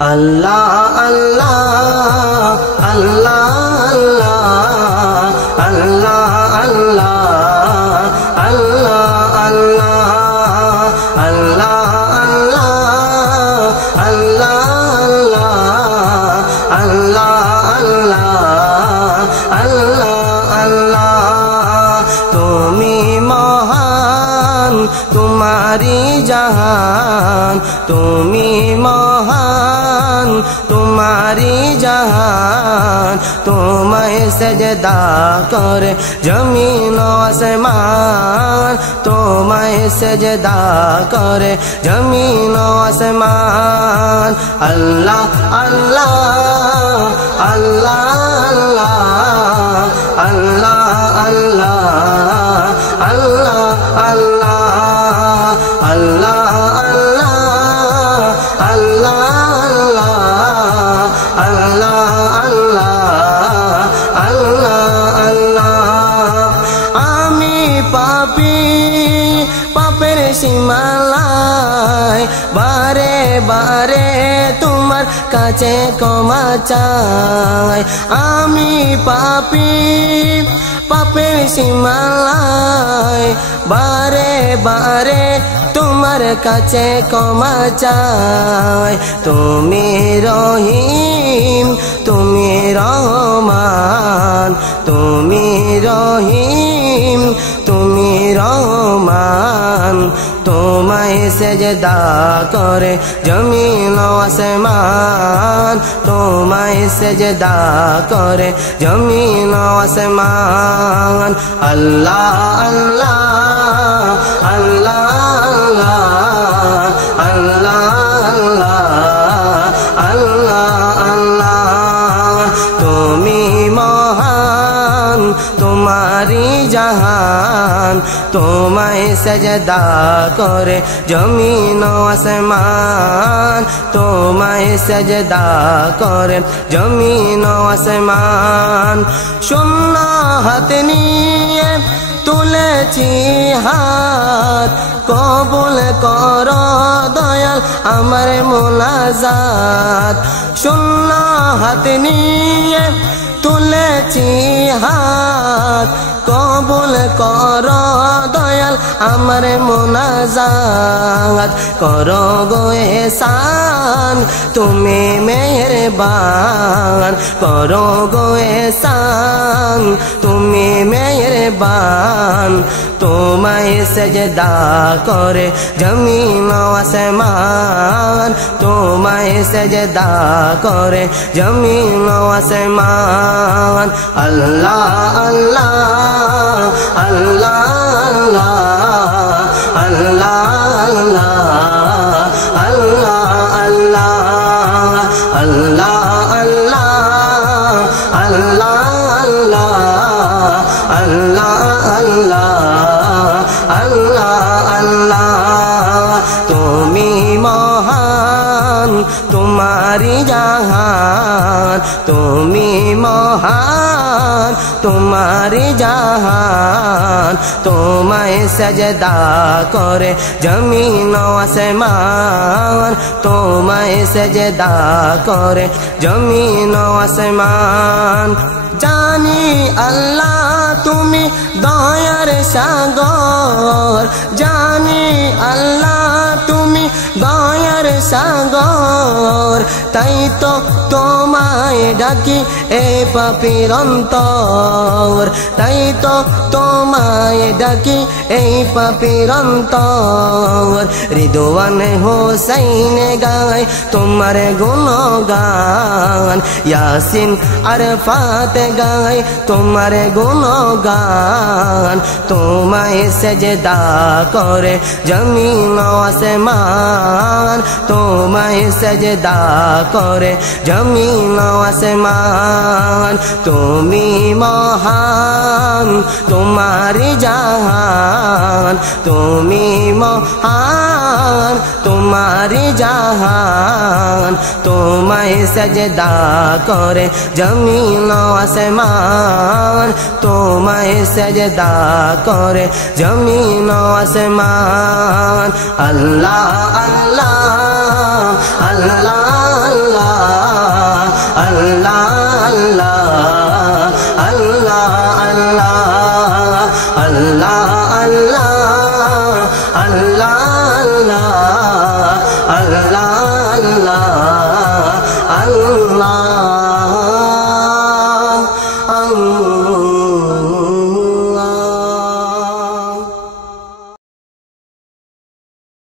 আল্লাহ আল্লাহ আল্লাহ আল্লাহ আল্লাহ আল্লাহ আল্লাহ আল্লাহ আল্লাহ আল্লাহ আল্লাহ আল্লাহ আল্লাহ আল্লাহ তুমি মহান তোমারি জাহান তুমি মহান तुम्हारी जहान तुम्हें सजदा करे जमीन आसमान तुम्हें सजदा करे जमीन आसमान अल्लाह अल्लाह अल्लाह अल्लाह अल्लाह अल्लाह अल्लाह अल्लाह পাপের সীমালায় বারে বারে তোমার কাছে ক্ষমা চাই আমি পাপী পাপের সীমালায় বারে বারে তোমার কাছে ক্ষমা চাই তুমি রহিম তুমি রহমান তুমি রহিম তুমি রহমান তোমায় সেজদা করে জমিন আসমান তোমায় সেজদা করে জমিন আসমান আল্লাহ আল্লাহ আল্লাহ আল্লাহ আল্লাহ আল্লাহ তুমি মহান তোমারি জাহান তোমায় সজদা করে জমিন আসমান তোমায় সজদা করে জমিন আসমান শূন্য হাত নিয়ে তুলেছি হাত কবুল কর দয়াল আমার মুনাজাত শূন্য হাত নিয়ে তুলেছি হাত কবুল কর দয়াল আমার মুনাজাত করো গো এহসান তুমি মেহেরবান করো গো এহসান তুমি মেহেরবান তোমায় সজদা করে জমিন আসমান তোমায় সজদা করে জমিন আসমান আল্লাহ আল্লাহ আল্লাহ আল্লাহ আল্লাহ আল্লাহ আল্লাহ আল্লাহ আল্লাহ আল্লাহ তুমি মহান তোমারি জাহান তুমি মহান তোমারি জাহান তোমায় সজদা করে জমিন আসমান তোমায় সজদা করে জমিন আসমান জানি আল্লাহ তুমি দয়ার সাগর জানি আল্লাহ তুমি দয়ার সাগর তাই তো তোমায় ডাকি এ পাপীর অন্তর তাই তো তোমায় ডাকি এই পাপীর অন্তর রিদওয়ান হোসেন গায় তোমার গুণগান ইয়াসিন আরফাত গায় তোমার গুণগান তোমায় সজদা করে জমিন আসমান তোমায় সজদা করে জমিন আসমান তুমি মহান তোমারি জাহান তুমি মহান তোমারি জাহান তোমায় সজদা করে জমিন আসমান তোমায় সজদা করে জমিন আসমান আল্লাহ আল্লাহ আল্লাহ Allah